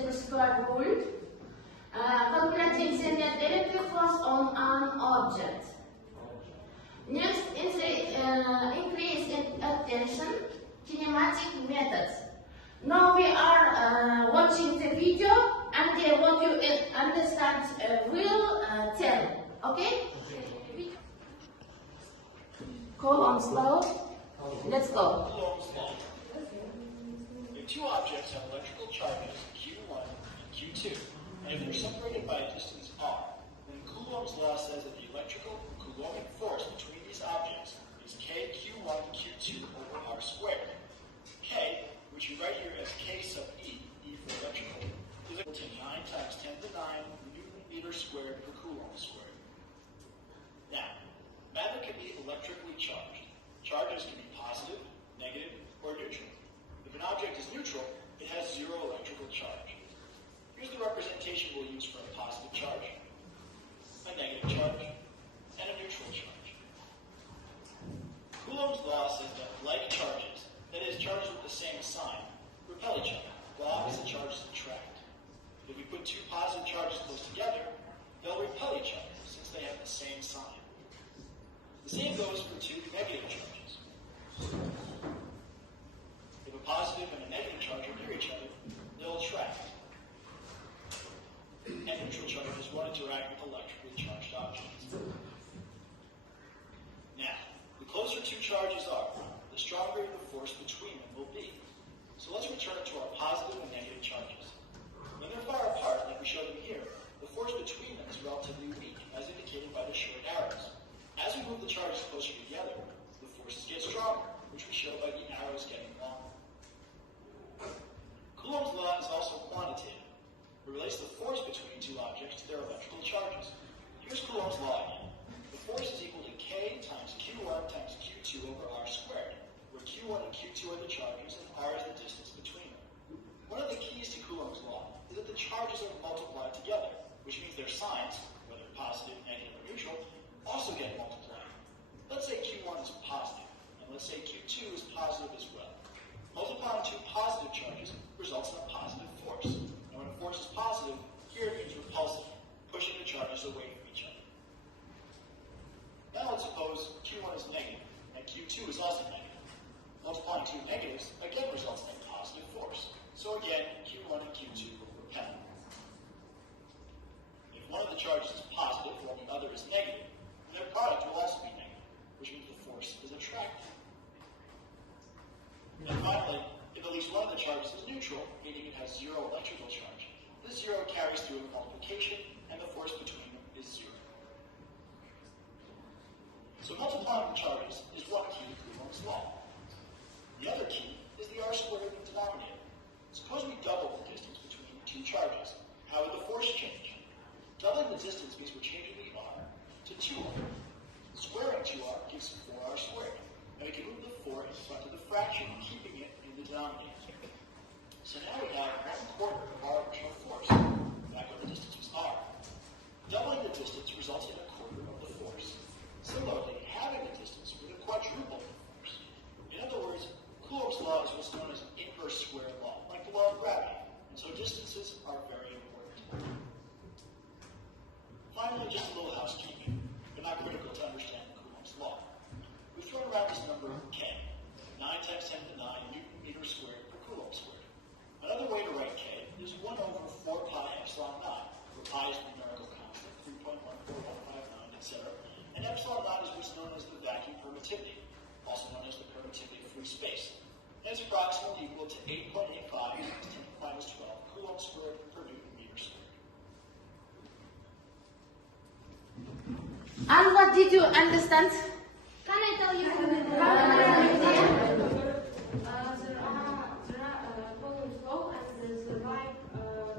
per square rule. Calculating the electric force on an object. Next is the increase in attention, kinematic methods. Now we are watching the video, and what you understand will tell. Okay? Kулon slow. Let's go. Coulom's law. If two objects have electrical charges Q1 and Q2, and if they're separated by a distance r, then Coulomb's law says that the electrical Coulombic force between these objects is K Q1 Q2 over r squared. K, which you write here as K sub E, E for electrical, is equal to 9 times 10 to the 9 Newton meter squared per Coulomb squared. Now, matter can be electrically charged. Charges can be positive, negative, or neutral. If an object is neutral, it has zero electrical charge. Here's the representation we'll use for a positive charge, a negative charge, and a neutral charge. Coulomb's law says that like charges, that is, charges with the same sign, repel each other, while opposite charges attract. If we put two positive charges close together, they'll repel each other, since they have the same sign. The same goes for two negative charges. If a positive and a negative charge are near each other, they'll attract. And neutral charges won't interact with electrically charged objects. Now, the closer two charges are, the stronger the force between them will be. So let's return to our positive and negative charges. When they're far apart, like we showed them here, the force between them is relatively weak, as indicated by the short arrows. As we move the charges closer together, the forces get stronger, which we show by the arrows getting longer. Coulomb's law is also quantitative. It relates the force between two objects to their electrical charges. Here's Coulomb's law again. The force is equal to K times Q1 times Q2 over r squared, where Q1 and Q2 are the charges and r is the distance between them. One of the keys to Coulomb's law is that the charges are multiplied together, which means their signs, whether positive, negative, or neutral, also get multiplied. Let's say Q1 is positive, and let's say Q2 is positive as well. Multiplying two positive charges results in a positive force. And when a force is positive, here it means repulsive, pushing the charges away from each other. Now let's suppose Q1 is negative, and Q2 is also negative. Multiplying two negatives again results in a positive force. So again, Q1 and Q2 will repel. If one of the charges is positive while the other is negative, their product will also be negative, which means the force is attractive. And finally, if at least one of the charges is neutral, meaning it has zero electrical charge, this zero carries through with multiplication, and the force between them is zero. So multiplying the charges is one key to Coulomb's law. The other key is the r squared in the denominator. Suppose we double the distance between the two charges. How would the force change? Doubling the distance means we're changing the r to 2r. Squaring 2r gives 4r squared. And we can move the 4 in front of the fraction, keeping it in the denominator. So now we have 1/4 of our original force, back when the distance was r. Doubling the distance results in 1/4 of the force. Similarly, having the distance would have quadrupled the force. In other words, Coulomb's law is what's known as an inverse square law, like the law of gravity, and so distances are very important. Finally, just a little housekeeping, but not critical to understand Coulomb's law. We've thrown around this number K, 9 times 10 to the 9 Newton meter squared per Coulomb squared. Another way to write K is 1 over 4 pi epsilon naught, where pi is the numerical constant, 3.14159, etc. And epsilon naught is what's known as the vacuum permittivity, also known as the permittivity of free space. And it's approximately equal to 8.85 times 10 to the minus 12 Coulomb squared per Newton meter squared. And what did you understand? Can I tell you? There are Coulomb's law, and there's the like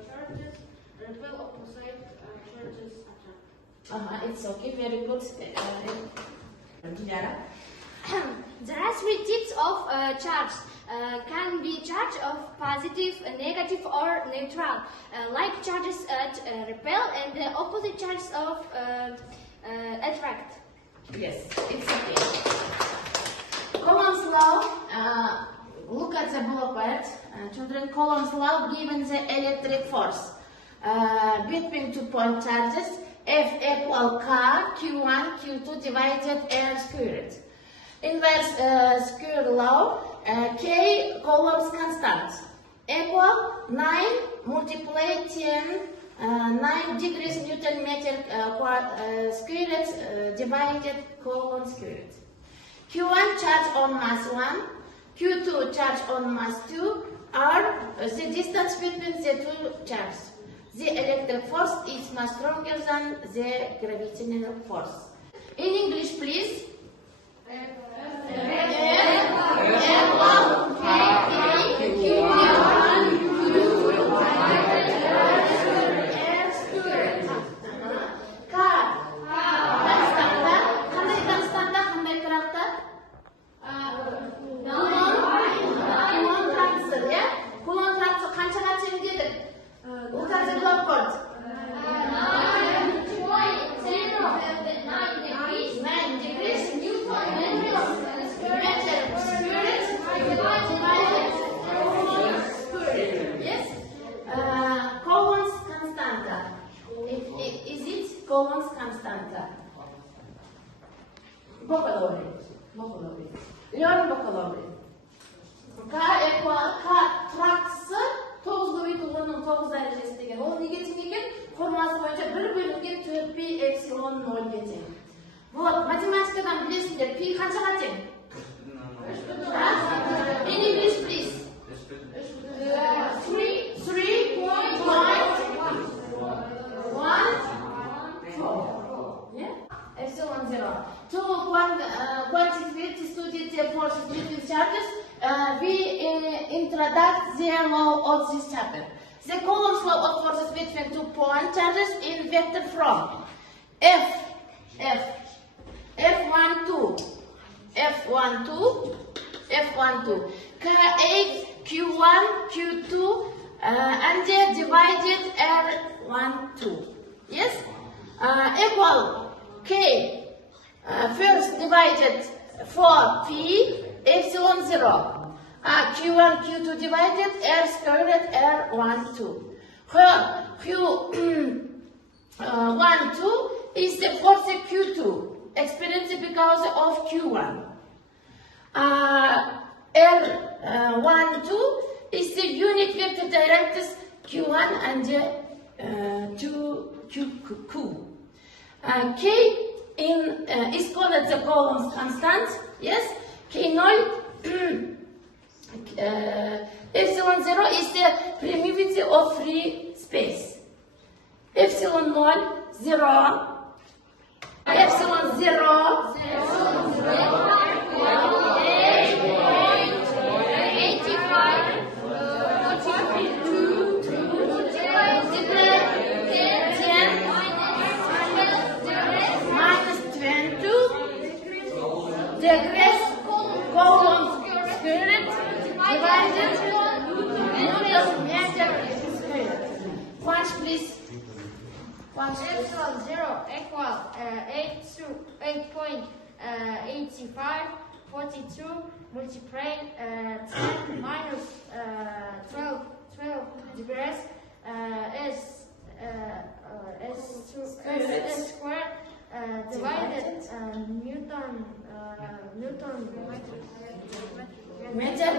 charges repel opposite charges attract. It's okay, very good. There are three types of charge. Can be charge of positive, negative, or neutral. Like charges at repel and the opposite charges of attract. Yes, it's okay. Coulomb's law, look at the blue part. Children, Coulomb's law given the electric electric force between 2 point charges. F equal K Q1 Q2 divided R squared. Inverse square law, K Coulomb's constant equal 9 multiply 10 9 degrees Newton meter squared divided Coulomb squared. Q1 charge on mass 1, Q2 charge on mass 2 are the distance between the two charges. The electric force is much stronger than the gravitational force. In English, please. Coulomb's constanta. Baccalaureate. Learn baccalaureate. K equal K traksi 9/9 derecesi деген. Ол неге тең екен? Формуласы бойынша 1/4 pi эпсилон 0-ге тең. Вот, математикадан білесіңдер, пи қаншаға тең? In English, please. 3.14. Epsilon 0. To quantitate the study the forces between charges, we introduce the law of this chapter. The Coulomb's law of forces between 2 point charges in vector from F12, K8, Q1, Q2, and then divided R12. Yes? Equal K first divided 4 P epsilon 0. Q1, Q2 divided R squared R12. Here, Q12 is the force of Q2 experienced because of Q1. R12 is the unit vector directed Q1 and Q. K is called the Coulomb's constant. Yes, K0. Epsilon 0 is the permittivity of free space. Epsilon 0, 0. Epsilon 0, 8.82 degrees Coulomb squared divided Newton meter squared. Quench, please. Epsilon 0 equal 8.85 42 multiply 10 minus 12 degrees s squared divided Newton meter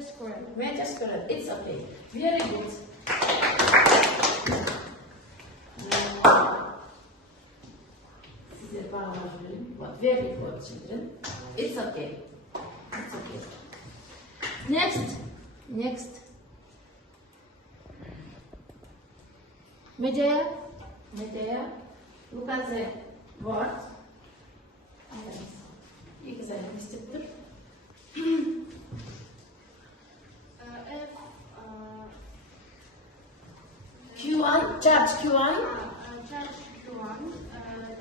squared. Meter squared. It's okay. Very good. Very good, children. It's okay. It's okay. Next. Medea. Look at the word. Q1, charge Q1. Charge Q1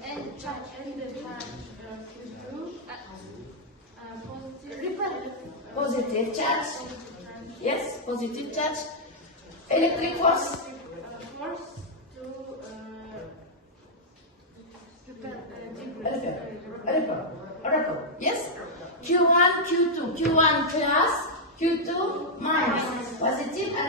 and charge Q2. Positive charge. Yes, positive charge. Electric force. Force to Ripple. Yes. Q1, Q2. Q1 plus, Q2 minus. Positive and